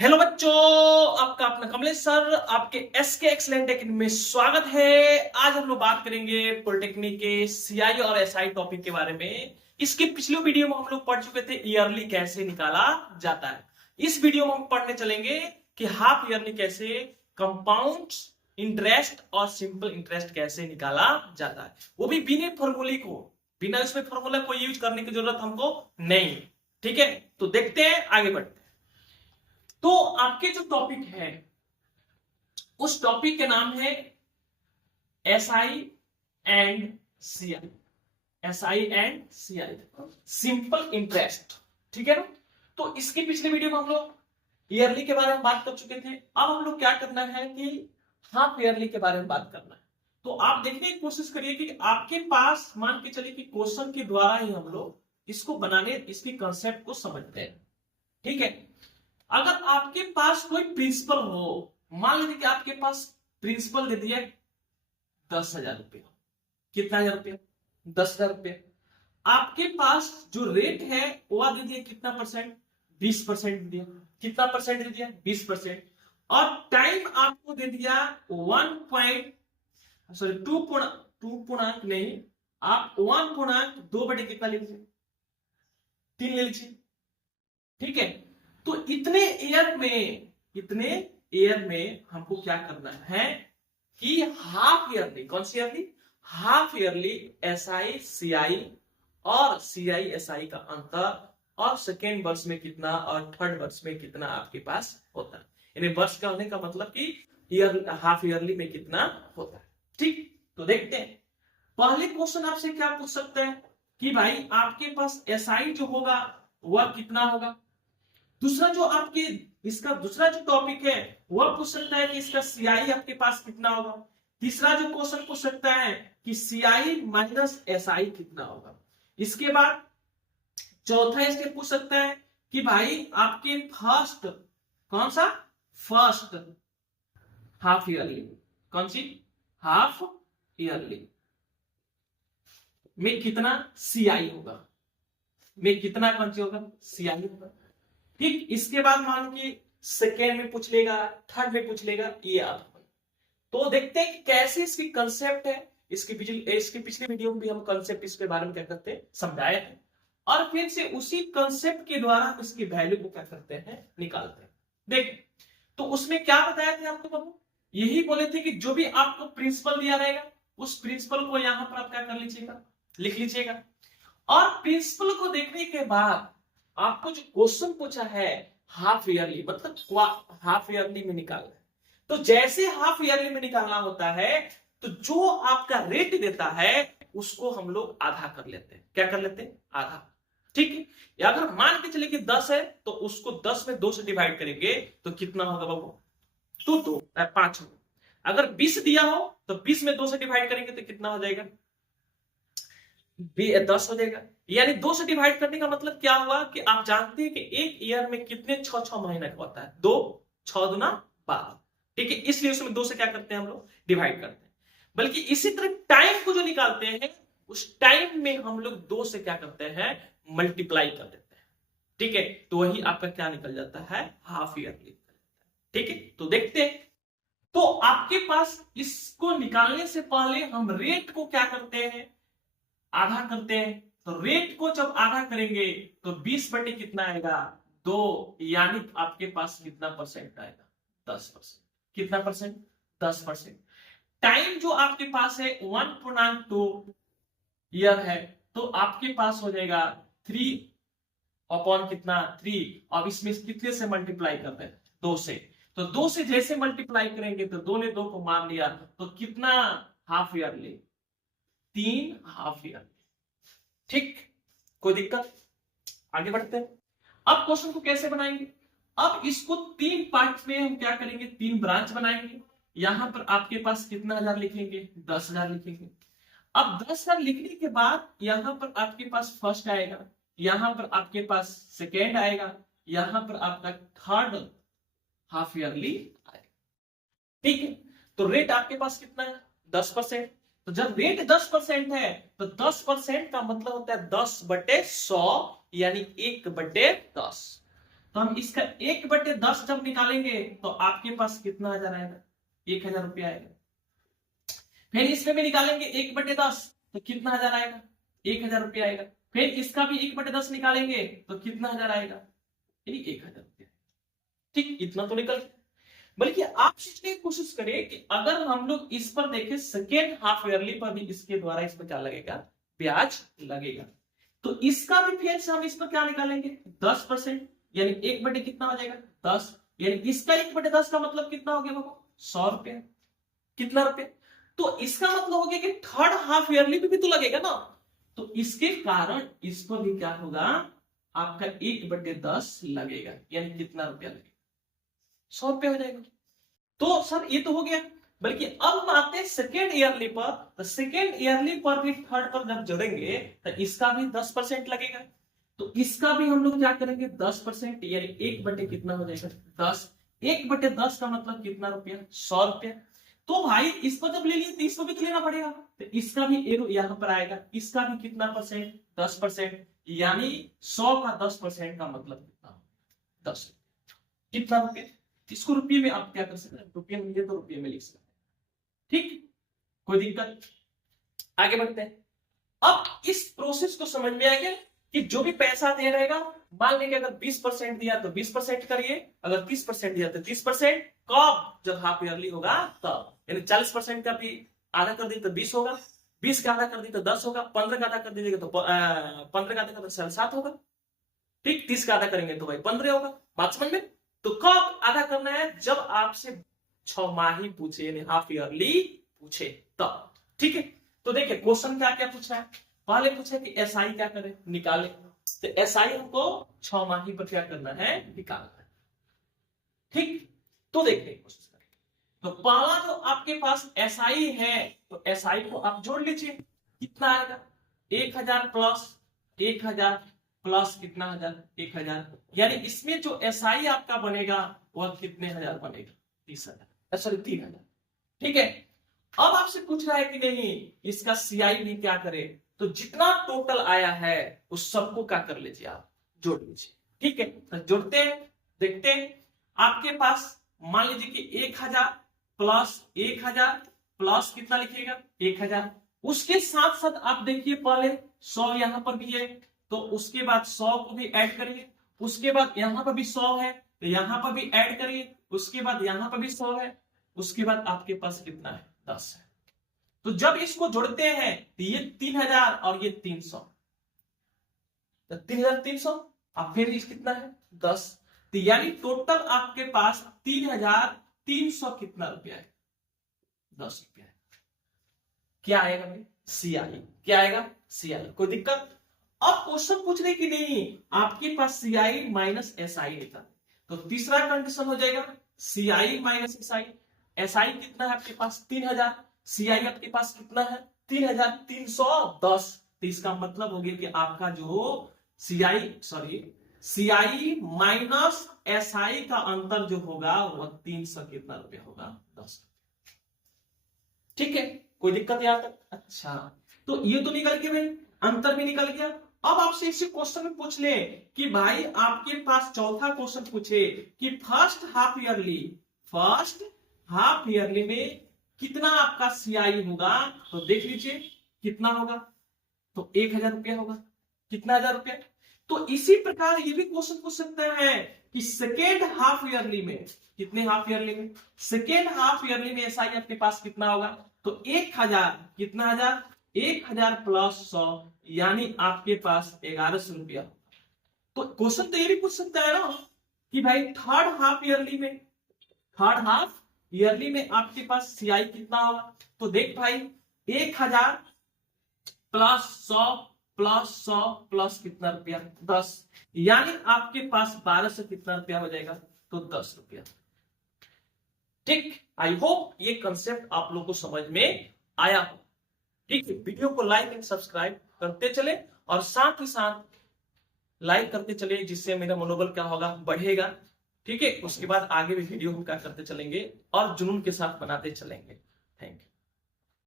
Hello बच्चों, आपका अपना कमलेश सर आपके एसके एक्सलेंट एकेडमी में स्वागत है। आज हम लोग बात करेंगे पॉलिटेक्निक के सीआई और एसआई टॉपिक के बारे में। इसके पिछले वीडियो में हम लोग पढ़ चुके थे ईयरली कैसे निकाला जाता है। इस वीडियो में हम पढ़ने चलेंगे कि हाफ ईयरली कैसे, कंपाउंड इंटरेस्ट और सिंपल इंटरेस्ट कैसे निकाला जाता है, वो भी बिना फॉर्मूले को, बिना उसमें फॉर्मूला को यूज करने की जरूरत हमको नहीं। ठीक है, तो देखते हैं, आगे बढ़ते हैं। तो आपके जो टॉपिक है उस टॉपिक के नाम है SI and CI. SI and CI, simple interest. ठीक है ना। तो इसके पिछले वीडियो में हम लोग ईयरली के बारे में बात कर चुके थे। अब हम लोग क्या करना है कि हाफ ईयरली के बारे में बात करना है। तो आप देखने की कोशिश करिए कि आपके पास, मान के चलिए कि क्वेश्चन के द्वारा ही हम लोग इसको बनाने, इसकी कंसेप्ट को समझते हैं। ठीक है, अगर आपके पास कोई प्रिंसिपल हो, मान लीजिए कि आपके पास प्रिंसिपल दे दिया 10,000 रुपया। कितना हजार रुपया? 10,000 रुपया। आपके पास जो रेट है वो दे दिया कितना परसेंट? 20% दे दिया। कितना परसेंट दे दिया? 20%। और टाइम आपको दे दिया 2 पूर्णांक नहीं, आप 1.2 बटे कितना ले लीजिए? 3 ले लीजिए। ठीक है, तो इतने ईयर में हमको क्या करना है कि हाफ ईयरली, कौन सी yearly? Half yearly SI CI और सीआई एसआई का अंतर, और सेकेंड वर्ष में कितना और थर्ड वर्ष में कितना आपके पास होता है। यानी वर्ष का होने का मतलब कि ईयर, हाफ ईयरली में कितना होता है। ठीक, तो देखते हैं। पहले क्वेश्चन आपसे क्या पूछ सकते हैं कि भाई आपके पास एसआई जो होगा वह कितना होगा। दूसरा जो आपके, इसका दूसरा जो टॉपिक है वह पूछ सकता है कि इसका सीआई आपके पास कितना होगा। तीसरा जो क्वेश्चन पूछ सकता है कि सीआई माइनस एसआई कितना होगा। इसके बाद चौथा इसके पूछ सकता है कि भाई आपके फर्स्ट, कौन सा? फर्स्ट हाफ ईयरली, कौन सी? हाफ ईयरली में कितना सीआई होगा, में कितना कौन सी होगा? सीआई होगा। ठीक, इसके बाद मान लो कि सेकेंड में पूछ लेगा, थर्ड में पूछ लेगा, ये आप। तो देखते हैं कि कैसे इसकी कंसेप्ट है। इसके पिछले वीडियो में भी हम कंसेप्ट इसके बारे में क्या करते हैं, समझाए थे। और फिर से उसी कंसेप्ट के द्वारा हम इसकी वैल्यू को क्या करते हैं, निकालते हैं। देख, तो उसमें क्या बताया था आपको बाबू? यही बोले थे कि जो भी आपको प्रिंसिपल दिया रहेगा उस प्रिंसिपल को यहां पर आप क्या कर लीजिएगा, लिख लीजिएगा। और प्रिंसिपल को देखने के बाद आपको जो क्वेश्चन पूछा है हाफ ईयरली, मतलब हाफ ईयरली में निकालना है। तो जैसे हाफ ईयरली में निकालना होता है तो जो आपका रेट देता है उसको हम लोग आधा कर लेते हैं। क्या कर लेते हैं? आधा। ठीक है, या अगर मान के चले कि 10 है तो उसको 10 में 2 से डिवाइड करेंगे तो कितना होगा बाबू? तो 5 होगा। अगर 20 दिया हो तो 20 में 2 से डिवाइड करेंगे तो कितना हो जाएगा? 10 हो जाएगा। यानी 2 से डिवाइड करने का मतलब क्या हुआ कि आप जानते हैं कि एक ईयर में कितने 6 महीने का होता है? 2, 6 दूना 12। ठीक है, इसलिए उसमें 2 से क्या करते हैं हम लोग, डिवाइड करते हैं। बल्कि इसी तरह टाइम को जो निकालते हैं उस टाइम में हम लोग 2 से क्या करते हैं, मल्टीप्लाई कर देते हैं। ठीक है, तो वही आपका क्या निकल जाता है, हाफ ईयरली। ठीक है, तो देखते हैं। तो आपके पास इसको निकालने से पहले हम रेट को क्या करते हैं, आधा करते हैं। तो रेट को जब आधा करेंगे तो 20 बटे कितना आएगा? 2, यानी आपके पास कितना परसेंट आएगा? 10%। कितना परसेंट? 10%। टाइम जो आपके पास है 1.2 ईयर है, तो आपके पास हो जाएगा 3 अपॉन कितना? 3। अब इसमें कितने से मल्टीप्लाई करते हैं? 2 से। तो 2 से जैसे मल्टीप्लाई करेंगे तो 2 ने 2 को मार लिया, तो कितना हाफ ईयरली? 3 half yearly. ठीक, कोई दिक्कत? आगे बढ़ते हैं। अब क्वेश्चन को कैसे बनाएंगे? अब इसको 3 पार्ट में हम क्या करेंगे, 3 ब्रांच बनाएंगे। यहां पर आपके पास कितना हजार लिखेंगे? 10,000 लिखेंगे। अब 10,000 लिखने के बाद यहां पर आपके पास फर्स्ट आएगा, यहां पर आपके पास सेकेंड आएगा, यहां पर आपका थर्ड हाफ ईयरली आएगा। ठीक है, तो रेट आपके पास कितना है? 10%। तो जब रेट 10% है तो 10% का मतलब होता है 10/100, यानी 1/10। तो हम इसका 1/10 जब निकालेंगे तो आपके पास कितना हजार आएगा, 1000 रुपया आएगा। फिर इसमें भी निकालेंगे 1/10 तो कितना हजार आएगा, 1000 रुपया आएगा। फिर इसका भी 1/10 निकालेंगे तो कितना हजार आएगा, 1000 रुपया। ठीक, इतना तो निकल। बल्कि आप सोचने की कोशिश करें कि अगर हम लोग इस पर देखें सेकेंड हाफ ईयरली पर भी इसके द्वारा इस पर क्या लगेगा, ब्याज लगेगा। तो इसका भी फिर से हम इस पर क्या निकालेंगे, 10%, यानी 1/, कितना हो जाएगा 10, यानी इसका 1/10 का मतलब कितना हो गया बाबू, 100 रुपया। कितना रुपया, तो इसका मतलब हो गया कि थर्ड हाफ ईयरली भी तो लगेगा ना। तो इसके कारण इस पर भी क्या होगा, आपका 1/10 लगेगा, यानी कितना रुपया लगेगा, 100 रुपया हो जाएगा। तो सर ये तो हो गया। बल्कि अब हम आते हैं सेकेंड ईयरली पर। तो सेकेंड ईयरली पर भी थर्ड पर जब जोड़ेंगे तो इसका भी 10% लगेगा। तो इसका भी हम लोग क्या करेंगे, 10%, यानी 1/, कितना हो जाएगा 10। 1/10 का मतलब कितना रुपया, 100 रुपया। तो भाई इस पर जब ले लिए तो इसको भी तो लेना पड़ेगा। तो इसका भी एरो यहां पर आएगा, इसका भी कितना परसेंट, 10%, यानी 100 का 10% का मतलब कितना, 10 रुपया। कितना रुपया, इसको रुपये में आप क्या कर सकते हैं, रुपये में लिए तो रुपये में लिख सकते हैं। ठीक, कोई दिक्कत। आगे बढ़ते हैं। अब इस प्रोसेस को समझ में आ गया कि जो भी पैसा दे रहेगा, मान लेंगे अगर 20% दिया तो 20% करिए, अगर 30% दिया तो 30%। कब, जब हाफ ईयरली होगा तब। यानी 40% का भी आधा कर दी तो 20 होगा, 20 का आधा कर दी तो 10 होगा, 15 का आधा कर दीजिएगा तो 15 का आधा कर 7 होगा। ठीक, 30 का आधा करेंगे तो भाई 15 होगा। बात समझ में। तो कब आधा करना है, जब आपसे 6 माही पूछे, यानी हाफ ईयरली पूछे तब। ठीक है, तो देखिए क्वेश्चन क्या क्या पूछा है। पहले पूछा कि एसआई क्या करें, निकाले। तो एसआई हमको 6 माही पर क्या करना है, निकालना है। ठीक, तो देखिए कोशिश करें। तो पहला जो आपके पास एसआई है, तो एसआई को आप जोड़ लीजिए। कितना आएगा, 1000 प्लस 1000 प्लस कितना हजार, 1000, यानी इसमें जो एसआई आपका बनेगा वह कितने हजार बनेगा, 30,000, सॉरी 3000। ठीक है, अब आपसे पूछ रहा है कि नहीं इसका सीआई भी क्या करे। तो जितना टोटल आया है उस सबको क्या कर लीजिए, आप जोड़ लीजिए। ठीक है, तो जोड़ते हैं, देखते हैं। आपके पास मान लीजिए कि 1000 प्लस 1000 प्लस कितना लिखिएगा, 1000। उसके साथ साथ आप देखिए पहले 100 यहां पर भी है, तो उसके बाद 100 को भी ऐड करिए। उसके बाद यहां पर भी 100 है तो यहां पर भी ऐड करिए। उसके बाद यहां पर भी 100 है, उसके बाद आपके पास कितना है, 10 है। तो जब इसको जोड़ते हैं तो ये 3000 और ये 300, तो 3300, अब फिर इस कितना है, 10। तो यानी टोटल आपके पास 3300 कितना रुपया है, 10 रुपया है। क्या आएगा भाई, सीआई। क्या आएगा, सीआई। कोई दिक्कत। अब क्वेश्चन पूछ रहे कि नहीं आपके पास सीआई माइनस एसआई निकला, तो तीसरा कंडीशन हो जाएगा सीआई माइनस एसआई। एसआई कितना है आपके पास, 3000। सीआई आपके पास कितना है, 3310। तो इसका मतलब हो गया कि आपका जो सीआई माइनस एसआई का अंतर जो होगा वह 300 कितना रुपया होगा, 10। ठीक है, कोई दिक्कत यहां तक। अच्छा, तो ये तो निकल गया भाई, अंतर भी निकल गया। अब आपसे इसी क्वेश्चन में पूछ ले कि भाई आपके पास चौथा क्वेश्चन पूछे कि फर्स्ट हाफ ईयरली में कितना आपका सीआई होगा। तो देख लीजिए कितना होगा, तो 1000 रुपया होगा। कितना, 1000 रुपया। तो इसी प्रकार ये भी क्वेश्चन पूछ सकते हैं कि सेकेंड हाफ ईयरली में, कितने हाफ ईयरली में, सेकेंड हाफ ईयरली में एसआई आपके पास कितना होगा। तो 1000, कितना हजार, 1000 प्लस 100, यानी आपके पास 1100 रुपया। तो क्वेश्चन तो ये भी पूछ सकता है ना कि भाई थर्ड हाफ ईयरली में आपके पास सीआई कितना होगा। तो देख भाई 1000 प्लस 100 प्लस 100 प्लस कितना रुपया, 10, यानी आपके पास 1200 कितना रुपया हो जाएगा, तो 10 रुपया। ठीक, आई होप ये कंसेप्ट आप लोगों को समझ में आया हो। ठीक है, वीडियो को लाइक एंड सब्सक्राइब करते चले और साथ ही साथ लाइक करते चले, जिससे मेरा मनोबल क्या होगा, बढ़ेगा। ठीक है, उसके बाद आगे भी वीडियो हम क्या करते चलेंगे और जुनून के साथ बनाते चलेंगे। Thank you.